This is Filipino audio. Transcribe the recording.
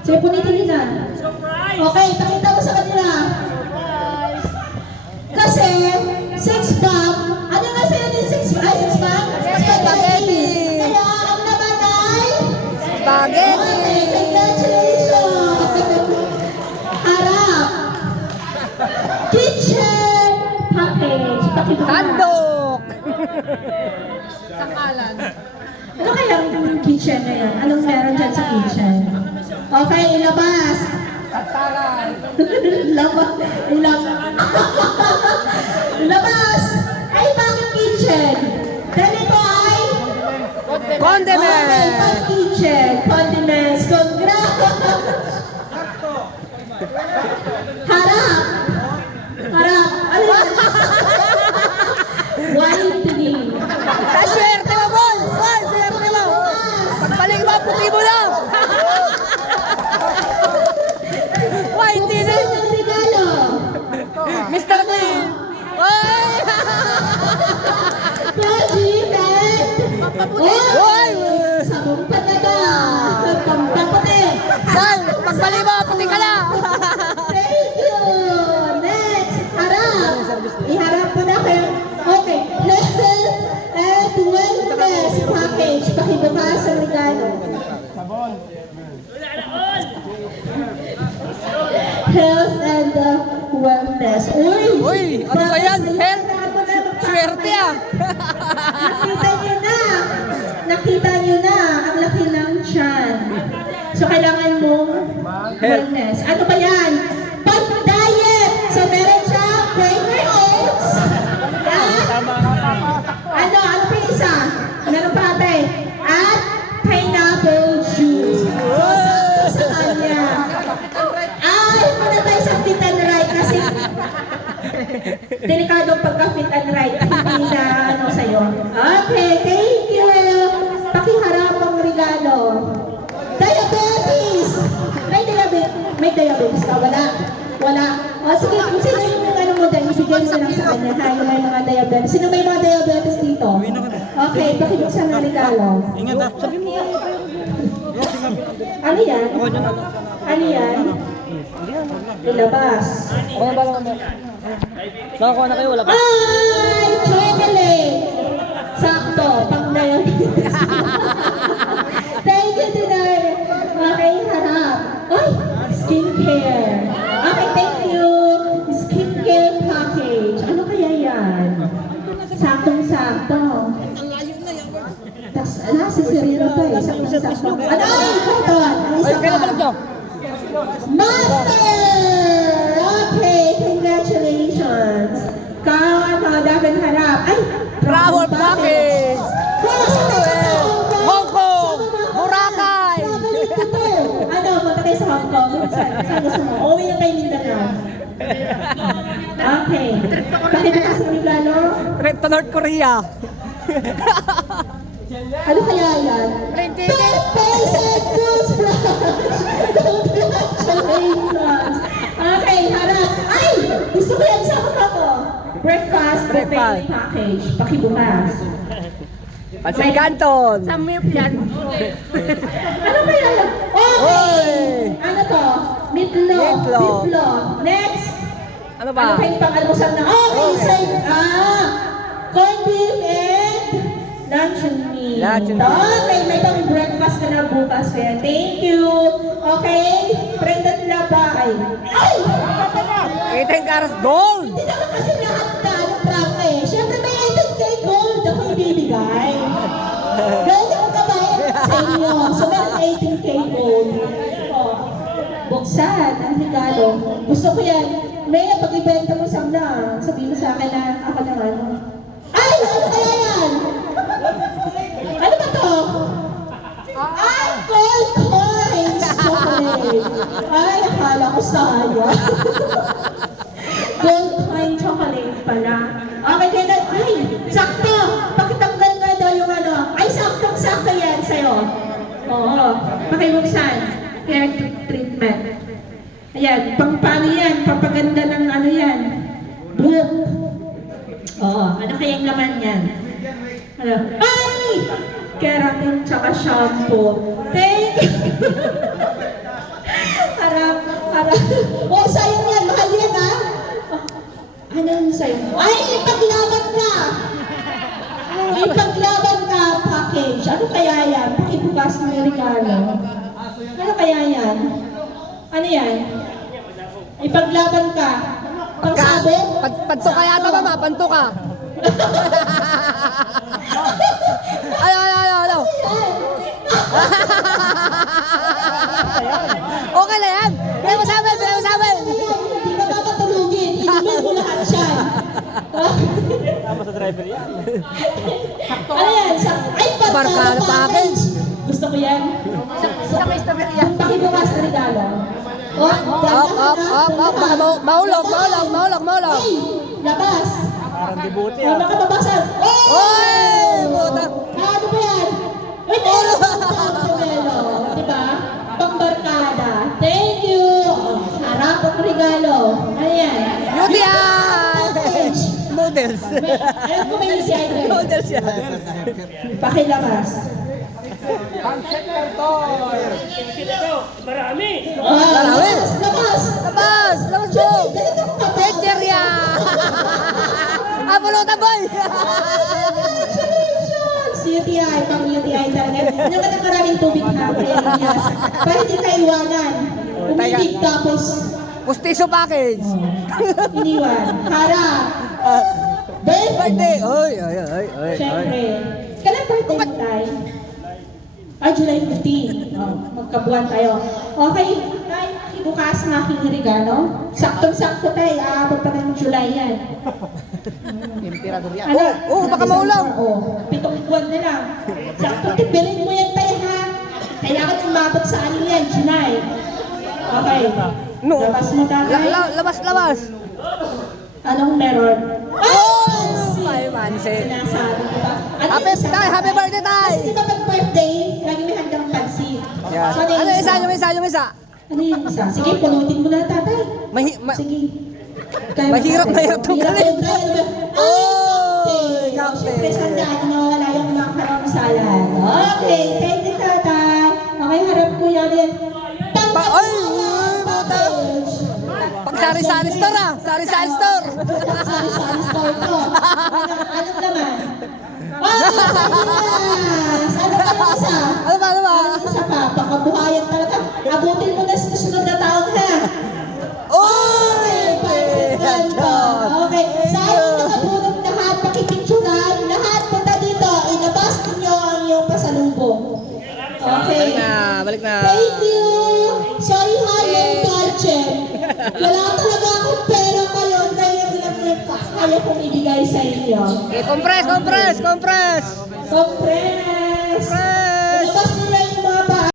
Sige, punitin nila. Okay, pakita mo sa kanila. Kasi, six pack. Ano nga sa'yo yung six pack? Spaghetti. Kaya, ang naman ay... Spaghetti. Okay, congratulations. Harap. Kitchen package. Pakita. Handok. Sakalan. Ano kaya ang kitchen na yan? Anong meron dyan sa kitchen? Okay, ilabas. Tataran. Ilabas. Ay, bakit kitchen? Ganito ay? Condiment. Okay, pang kitchen. Condiments. Congrats. Harap. Harap. Ano yan? Whitening. Swerte mo, boy! Boy, swerte mo! Pagpaling mo, puti mo lang! White din eh! Gusto ng regalo. Mr. Clean! Oy! Pwede, Oy! sabong pataga. Pampaputi. Boy, pagpaling mo, puti ka na! Thank you. Next. Harap. Iharap mo na kayo. Okay. Health and wellness package. Pakibukas ang regalo. Health and wellness. Uy! Uy, ano ba yan? Health? Swerte ah! Nakita nyo na. Nakita nyo na. Ang laki ng tiyan. So, kailangan mong wellness. Ano ba yan? Pag-diet. So, meron siya Quaker Oats. Ano? Ano pa yung isa? Meron pa ate. At pineapple juice. So, sa kanya. Ay, muna tayo sa fit and right kasi delikadong pagka-fit and right. Hindi na ano sa'yo. Okay, thank you. Pakiharap ang regalo. Diabetes! May diabetes ka? Wala. Wala. O sige, kung sino yung ano mo dyan, ibigay mo na lang sa kanya. Ha, yung may mga diabetes. Sino may mga diabetes dito? Okay, pakibuksan ang regalo. Ingat ha. Sabi mo ka. Ano yan? Ano yan? Ilabas. Okay ba lang mo? Nakakuha na kayo, wala pa? Ay! Chocolate! Sakto, pang diabetes. Thank you, Dinar. Okay, harap. Ay! Skincare. Okay, thank you. Skincare package. Ano kaya yan? Saktong-sakto. Tas, nasa sirino pa eh. Saktong-sakto. Ano? Ay, ito. Ay, isa Ay, kailan pa. ba nyo? Master! Okay, congratulations. Kau ano, dapat harap. Ay! Travel package! Wow! Hong Kong! Boracay! Ano, punta kayo sa Hong Kong? Saan gusto mo? Uwi na kayo Mindanao. Okay. Pakibukas mo regalo. Trip to North Korea! Ano kaya yan? Train ticket! Basic toothbrush! Congratulations! Okay, harap. Ay! Gusto ko yan sa ako. Breakfast buffet package. Pakibukas. Pansay Canton! Ano kaya yan? Okay! Oy! Ano to? Meatloaf. Meatloaf. Meatloaf. Next! Ano Ano ba? pa yung pang-almusal na? Okay, save. Corned beef and luncheon meat. Luncheon meat. Okay, may pang breakfast ka na bukas. Kaya thank you. Okay? Prendat labay. Ay! 18 carats gold! Hindi naman kasi lahat na ano prank eh. Siyempre may 18K gold ako ibibigay. Gawin ako kabayan sa inyo. So meron 18K gold. Oh, buksan ang regalo. Gusto ko yan. May pag-ibenta mo sa lang, sabihin mo sa akin na ako naman. Ay! Ano kaya yan? Ano ba to? Ay! Gold coins! Chocolate! Ay, akala ko sayang. Gold coin chocolate pala. Okay, kaya ay! Sakto! Pakitanggal nga daw yung ano. Ay, saktong-sakto yan sa'yo. Oo. Pakibuksan. Hair treatment. Ayan, paano yan? Papaganda ng ano yan? Book. Oo, ano kayang laman yan? Ay! keratin tsaka shampoo. Thank you. Harap. Oh, sa'yo yan. Mahal yan, ha? Ano yung sa'yo? Ay, ipaglaban ka! Ipaglaban ka package. Ano kaya yan? Pakibukas ng regalo. Ano kaya yan? Ano yan? Ipaglaban ka. Pangsabog? Pantuka yata mama, pantuka. Ano. Okay na yan. Bigay mo sa amin. Hindi ka papatulugin. Inumin mo lahat siya. Tama sa driver yan. Ano yan? Ay, Barkada package. Gusto ko yan. Sa customer yan. Pakibukas na regalo. Oh, Up. Baka maulog. Ay, labas. Parang dibuti Oh, ah. baka mabasag. Oh! Oy! Puta. Ano ba yan? Uy, meron ka diba? Pangbarkada. Thank you. Oh, harap ang regalo. Ano yan? UTI! Noodles. Alam ko may UTI ko. Noodles yan. Pakilabas. Marami! Marami. Labas. Labas mo. Ganito ko pa. Picture yan. Apulutan boy. Congratulations! UTI, pang UTI talaga. Naman ang maraming tubig na Elias. Para hindi ka iwanan. Umilig tapos Pustiso package. iniwan. Harap. Birthday. Oy. Siyempre. Kailan birthday mo tayo? July 15. Oh, magkabuan tayo. Okay, tayo bukas ng aking regalo. Saktong-sakto tayo. Aabot pa ng July yan. Emperador yan. Ano? Baka maulang. Oh, 7 buwan na lang. Sakto, tipirin mo yan tayo ha. Kailangan umabot sa ano yan, July. Okay. No. Labas mo tatay. Labas. Anong meron? Oh! May mansin. Sinasabi ko ba? Ano Happy yung isa? tay, happy birthday tay. Kasi di ba pag birthday, lagi may handang pansit. Yan. So, Ano yung isa? Ano yung isa? Sige, punutin mo na tatay. Sige. Kaya Mahirap tong galing. Oh! Captain. Siyempre, sandaan na wala yung makarong salan. Okay, thank you tatay. Okay, harap ko yan din. Ay! Puta! Pag sari-sari store ah! Sari-sari store! Sari-sari store to. Ano naman? Yes! Ano pa yung isa? Ano ba? Isa pa, pakabuhayan talaga. Abutin mo na sa susunod na taon ha. Uy! Okay, sa ating nakabunod lahat, pakipicturan, lahat punta dito, inabas ninyo ang iyong pasalubong. Okay. Balik na. Thank you! Sorry ha, yung budget. Wala talaga akong pera ngayon, kaya kaya kong ibigay sa inyo. Compress! Compress! Inabas